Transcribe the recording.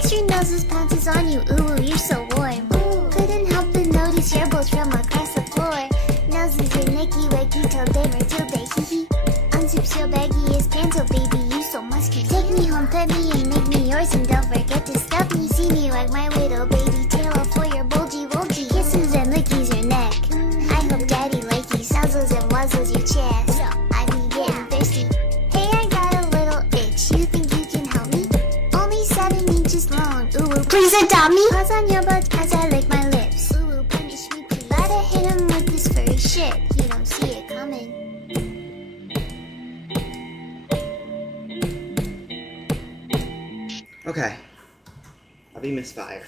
Licks your noses, pounces on you, ooh, you're so warm. Couldn't help but notice your balls from across the floor. Noses are nicky, wacky, till day, hee hee. Unzips your baggy ass pants, oh baby, you so musky. Take me home, pet me, and make me yours, and don't forget to stuff me. See me like my widow, baby, tail off for your bulgy. Kisses and lickies your neck. I hope daddy likes you, nuzzles and wuzzles your chest. I be getting thirsty. Hey, I got a little itch, you think you can help me? Only 7 inches long, ooh, please adopt me. Paws on your butt as I lick my lips. Ooh, punish me please. Gotta hit him with this furry shit, he don't see it coming. Okay. I'll be Misfire.